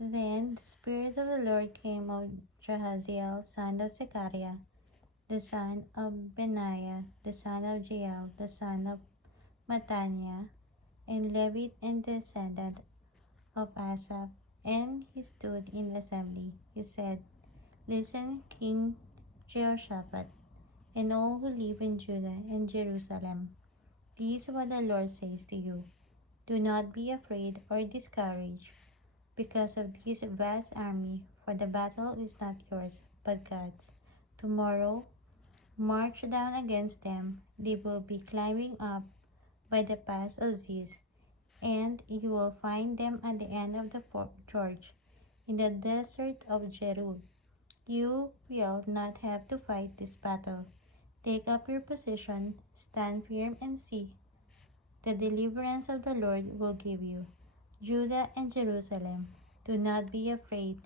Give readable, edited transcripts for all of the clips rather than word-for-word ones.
Then the Spirit of the Lord came on Jahaziel, son of Zechariah, the son of Benaiah, the son of Jael, the son of Mattaniah, and Levit and descendant of Asaph, and he stood in assembly. He said, Listen, King Jehoshaphat, and all who live in Judah and Jerusalem. This is what the Lord says to you. Do not be afraid or discouraged because of this vast army, for the battle is not yours, but God's. Tomorrow, march down against them. They will be climbing up by the pass of Ziz, and you will find them at the end of the George, in the desert of Jerud. You will not have to fight this battle. Take up your position, stand firm, and see the deliverance of the Lord will give you. Judah and Jerusalem, do not be afraid,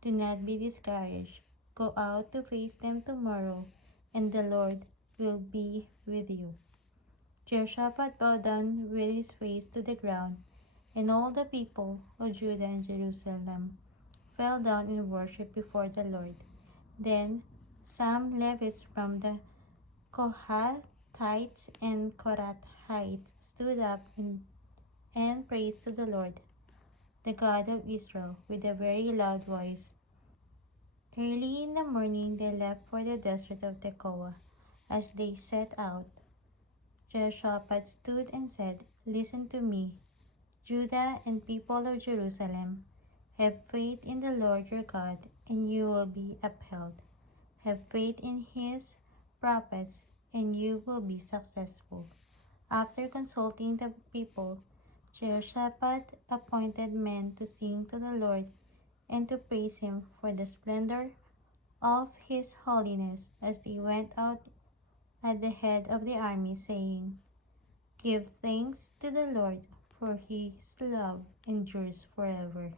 do not be discouraged. Go out to face them tomorrow, and the Lord will be with you. Jehoshaphat bowed down with his face to the ground, and all the people of Judah and Jerusalem fell down in worship before the Lord. Then some Levites from the Kohathites and Korathites stood up and praised to the Lord, the God of Israel, with a very loud voice. Early in the morning they left for the desert of Tekoa. As they set out, Jehoshaphat stood and said, Listen to me, Judah and people of Jerusalem. Have faith in the Lord your God, and you will be upheld. Have faith in his prophets, and you will be successful. After consulting the people, Jehoshaphat appointed men to sing to the Lord and to praise him for the splendor of his holiness as they went out at the head of the army, saying, Give thanks to the Lord, for his love endures forever.